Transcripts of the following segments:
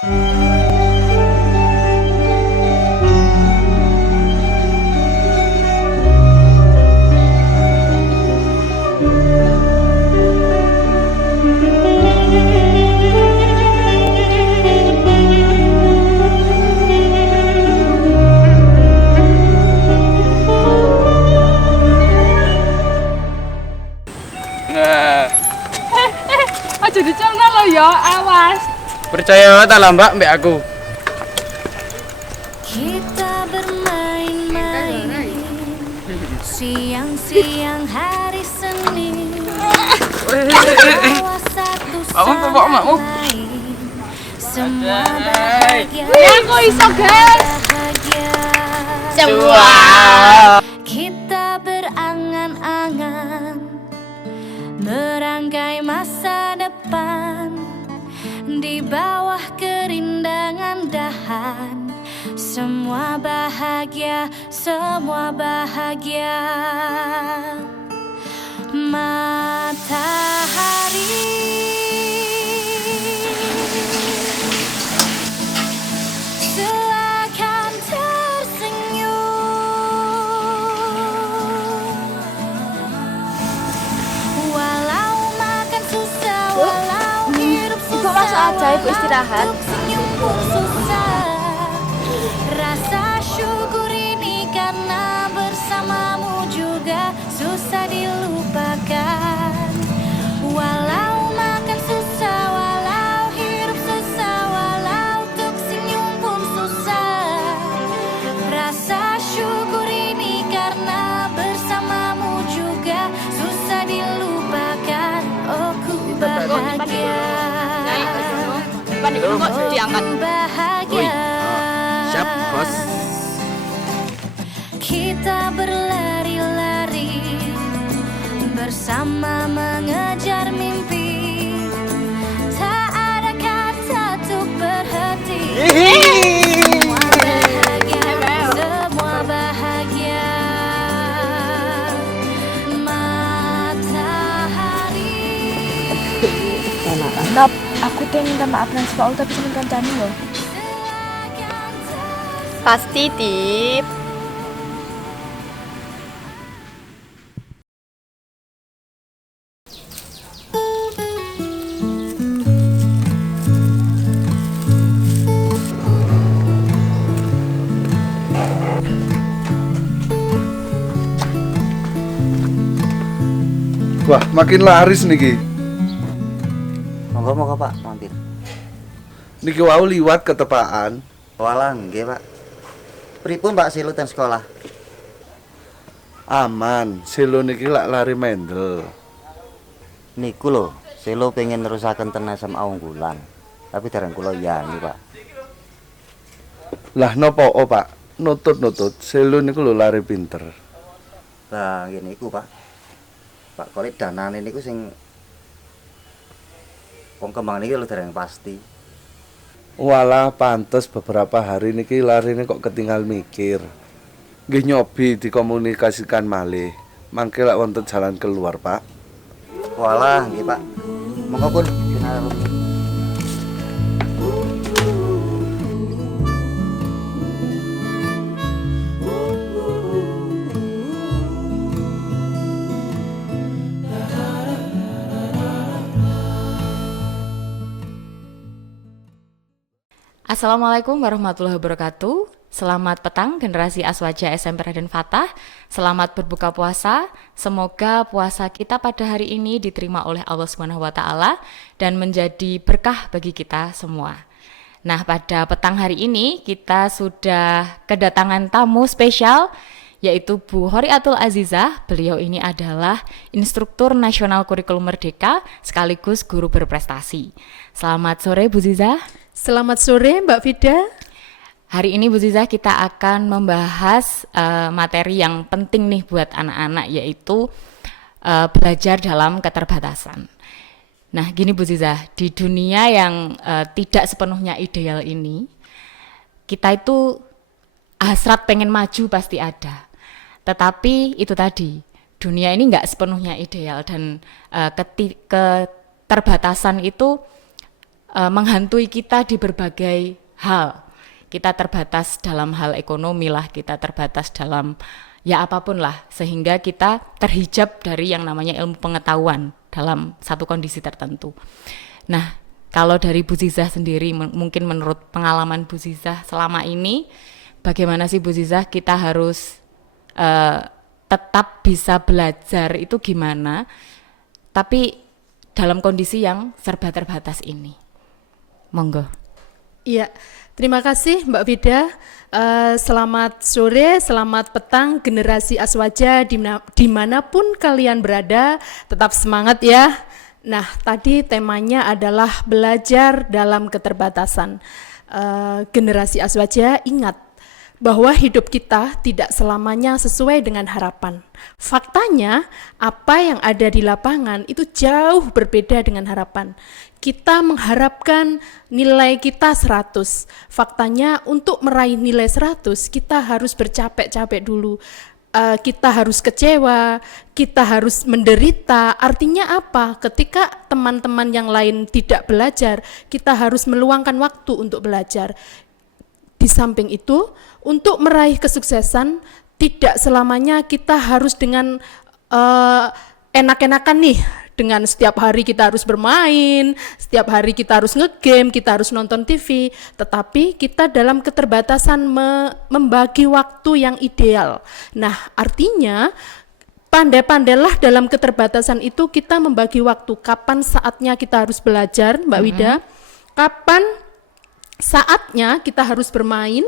Aja dicemno lo ya, awas. Percaya tak lah mbak aku. Kita bermain-main siang-siang hari Senin. Bawa satu sama lain. Semua bahagia. Ya aku iso, guys. Bahagia. Semua. Kita berangan-angan merangkai masa depan di bawah kerindangan dahan. Semua bahagia, semua bahagia. Matahari seakan tersenyum, walau makan susah, walau hidup susah, Ibu masuk aja, Ibu istirahat. untuk senyum pun susah. Rasa syukur ini karena bersamamu juga susah dilupakan. Walau makan susah, walau hidup susah, walau untuk senyum pun susah. Rasa syukur ini karena bersamamu juga susah dilupakan. Oh ku bahagia, Depan itu kok diangkat. ku bahagia. Siap bos. Kita berlari-lari bersama mengejar mimpi. Tak ada kata untuk berhenti. Semua bahagia, semua bahagia. Matahari. Nop, aku tuh minta maaf nang sekolah tapi seneng kancane loh. Pasti, Tip. Wah, makin laris niki. Monggo Pak, mampir. Niki wau liwat ketepaan. Walah nggih Pak. Pripun Pak silu ten sekolah? Aman, selo niki lak lari mendel. Niku lho, silu pengen nerusaken ten SMA Unggulan. Tapi dereng kula yani Pak. Lah nopo Pak? Nutut-nutut, selo niku lho lari pinter. Lah ngene iku Pak. Pak kolit danane niku sing wong kembang niki lho dereng pasti. Walah pantes beberapa hari niki larine kok ketinggal mikir. Nggih nyobi dikomunikasikan malih. Mangke lak wonten jalan keluar, Pak. Walah nggih Pak. Monggo pun pinarep. Assalamualaikum warahmatullahi wabarakatuh. Selamat petang generasi Aswaja SMP Raden Fatah. Selamat berbuka puasa. Semoga puasa kita pada hari ini diterima oleh Allah Subhanahu wa taala dan menjadi berkah bagi kita semua. Nah, pada petang hari ini kita sudah kedatangan tamu spesial yaitu Bu Horiatul Azizah. Beliau ini adalah instruktur nasional kurikulum merdeka sekaligus guru berprestasi. Selamat sore Bu Zizah. Selamat sore Mbak Vida. Hari ini Bu Zizah kita akan membahas materi yang penting nih buat anak-anak yaitu belajar dalam keterbatasan. Nah gini Bu Zizah, di dunia yang tidak sepenuhnya ideal ini, kita itu hasrat pengen maju pasti ada. Tetapi itu tadi, dunia ini nggak sepenuhnya ideal dan keterbatasan itu menghantui kita di berbagai hal. Kita terbatas dalam hal ekonomi lah, kita terbatas dalam ya apapun lah, sehingga kita terhijab dari yang namanya ilmu pengetahuan dalam satu kondisi tertentu. Nah, kalau dari Bu Zizah sendiri, mungkin menurut pengalaman Bu Zizah selama ini, bagaimana sih Bu Zizah kita harus tetap bisa belajar itu gimana, tapi dalam kondisi yang serba terbatas ini? Monggo. Iya, terima kasih Mbak Vida. Selamat sore, selamat petang generasi Aswaja dimanapun kalian berada, tetap semangat ya. Nah, tadi temanya adalah belajar dalam keterbatasan. Generasi Aswaja ingat bahwa hidup kita tidak selamanya sesuai dengan harapan. Faktanya, apa yang ada di lapangan itu jauh berbeda dengan harapan. Kita mengharapkan nilai kita 100. Faktanya, untuk meraih nilai 100, kita harus bercapek-capek dulu. Kita harus kecewa, kita harus menderita. Artinya apa? Ketika teman-teman yang lain tidak belajar, kita harus meluangkan waktu untuk belajar. Di samping itu, untuk meraih kesuksesan, tidak selamanya kita harus dengan enak-enakan nih, dengan setiap hari kita harus bermain, setiap hari kita harus ngegame, kita harus nonton TV, tetapi kita dalam keterbatasan membagi waktu yang ideal. Nah, artinya pandai-pandailah dalam keterbatasan itu kita membagi waktu. Kapan saatnya kita harus belajar, Mbak Wida? Kapan saatnya kita harus bermain,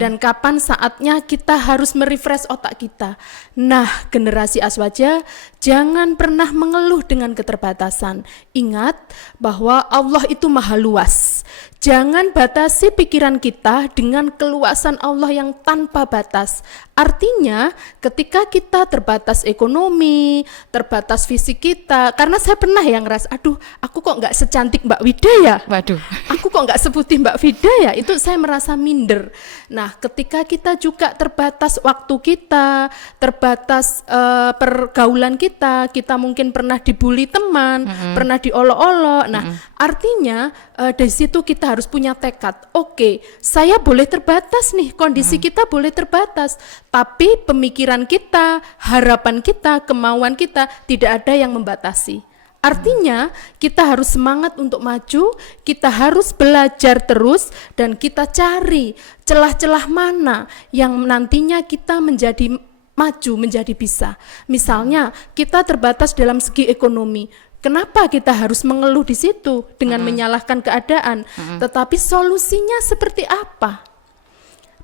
dan kapan saatnya kita harus merefresh otak kita. Nah, generasi Aswaja, jangan pernah mengeluh dengan keterbatasan. Ingat bahwa Allah itu maha luas. Jangan batasi pikiran kita dengan keluasan Allah yang tanpa batas. Artinya, ketika kita terbatas ekonomi, terbatas fisik kita, karena saya pernah yang ngeras, aduh, aku kok nggak secantik Mbak Wida ya? Waduh. Aku kok nggak seputih Mbak Vida ya? Itu saya merasa minder. Nah, ketika kita juga terbatas waktu kita, terbatas pergaulan kita mungkin pernah dibully teman, pernah diolok-olok. Nah, artinya dari situ kita harus punya tekad. Oke, saya boleh terbatas nih, kondisi kita boleh terbatas, tapi pemikiran kita, harapan kita, kemauan kita tidak ada yang membatasi. Artinya kita harus semangat untuk maju, kita harus belajar terus, dan kita cari celah-celah mana yang nantinya kita menjadi maju, menjadi bisa. Misalnya kita terbatas dalam segi ekonomi. Kenapa kita harus mengeluh di situ dengan menyalahkan keadaan? Tetapi solusinya seperti apa?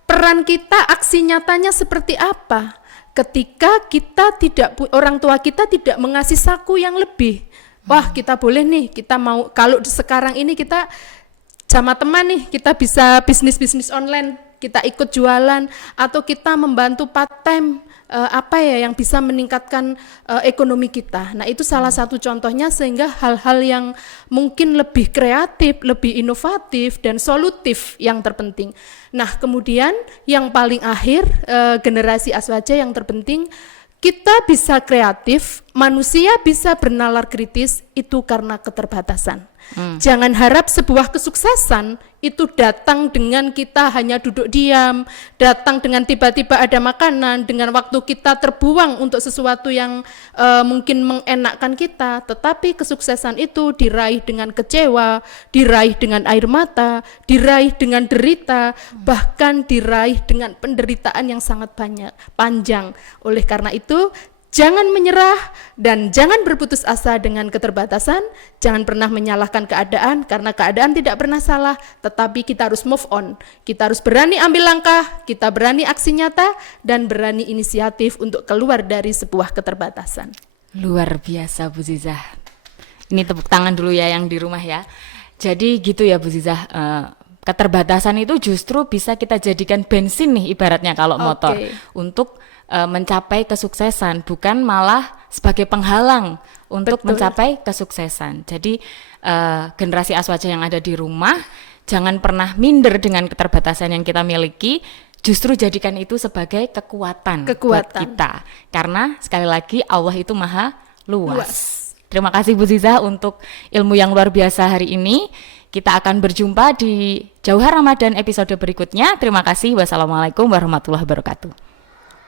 Peran kita, aksi nyatanya seperti apa? Ketika kita orang tua kita tidak mengasih saku yang lebih. Wah, kita boleh nih, kita mau, kalau sekarang ini kita sama teman nih, kita bisa bisnis online, kita ikut jualan, atau kita membantu part time, apa ya yang bisa meningkatkan ekonomi kita. Nah, itu salah satu contohnya, sehingga hal-hal yang mungkin lebih kreatif, lebih inovatif dan solutif yang terpenting. Nah, kemudian yang paling akhir, generasi Aswaja yang terpenting, kita bisa kreatif, manusia bisa bernalar kritis, itu karena keterbatasan. Jangan harap sebuah kesuksesan itu datang dengan kita hanya duduk diam, datang dengan tiba-tiba ada makanan, dengan waktu kita terbuang untuk sesuatu yang mungkin mengenakkan kita. Tetapi kesuksesan itu diraih dengan kecewa, diraih dengan air mata, diraih dengan derita, bahkan diraih dengan penderitaan yang sangat panjang. Oleh karena itu, jangan menyerah dan jangan berputus asa dengan keterbatasan. Jangan pernah menyalahkan keadaan, karena keadaan tidak pernah salah, tetapi kita harus move on. Kita harus berani ambil langkah, kita berani aksi nyata, dan berani inisiatif untuk keluar dari sebuah keterbatasan. Luar biasa Bu Zizah. Ini tepuk tangan dulu ya yang di rumah ya. Jadi gitu ya Bu Zizah, keterbatasan itu justru bisa kita jadikan bensin nih ibaratnya kalau motor, untuk mencapai kesuksesan, bukan malah sebagai penghalang untuk mencapai kesuksesan. Jadi generasi Aswaja yang ada di rumah, jangan pernah minder dengan keterbatasan yang kita miliki, justru jadikan itu sebagai kekuatan buat kita. Karena sekali lagi Allah itu maha luas. Terima kasih Bu Zizah untuk ilmu yang luar biasa hari ini. Kita akan berjumpa di Jauhar Ramadan episode berikutnya. Terima kasih. Wassalamualaikum warahmatullahi wabarakatuh.